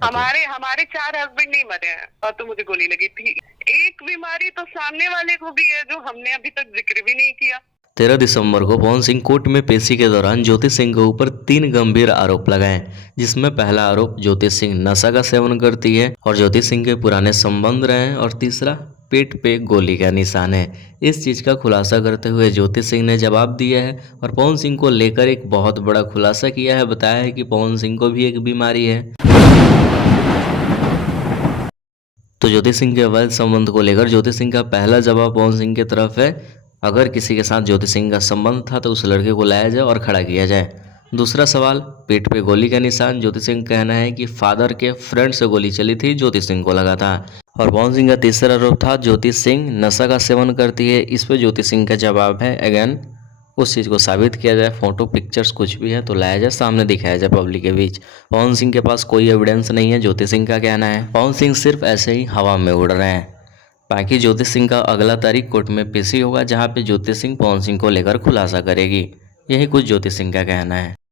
अच्छा। हमारे हमारे 4 हस्बैंड नहीं मरे हैं और तो मुझे गोली लगी थी। एक बीमारी तो सामने वाले को भी है जो हमने अभी तक जिक्र भी नहीं किया। 13 दिसंबर को पवन सिंह कोर्ट में पेशी के दौरान ज्योति सिंह के ऊपर 3 गंभीर आरोप लगाए, जिसमें पहला आरोप ज्योति सिंह नशा का सेवन करती है और ज्योति सिंह के पुराने संबंध रहे हैं, और तीसरा पेट पे गोली का निशान है। इस चीज का खुलासा करते हुए ज्योति सिंह ने जवाब दिया है और पवन सिंह को लेकर एक बहुत बड़ा खुलासा किया है। बताया है कि पवन सिंह को भी एक बीमारी है। तो ज्योति सिंह के अवैध संबंध को लेकर ज्योति सिंह का पहला जवाब पवन सिंह की तरफ है, अगर किसी के साथ ज्योति सिंह का संबंध था तो उस लड़के को लाया जाए और खड़ा किया जाए। दूसरा सवाल, पेट पे गोली का निशान। ज्योति सिंह का कहना है कि फादर के फ्रेंड से गोली चली थी, ज्योति सिंह को लगा था। और पवन सिंह का तीसरा आरोप था ज्योति सिंह नशा का सेवन करती है। इस पे ज्योति सिंह का जवाब है, अगेन उस चीज़ को साबित किया जाए, फोटो पिक्चर्स कुछ भी है तो लाया जाए, सामने दिखाया जाए पब्लिक के बीच। पवन सिंह के पास कोई एविडेंस नहीं है, ज्योति सिंह का कहना है। पवन सिंह सिर्फ ऐसे ही हवा में उड़ रहे हैं। बाकी ज्योति सिंह का अगला तारीख कोर्ट में पेशी होगा, जहां पे ज्योति सिंह पवन सिंह को लेकर खुलासा करेगी। यही कुछ ज्योति सिंह का कहना है।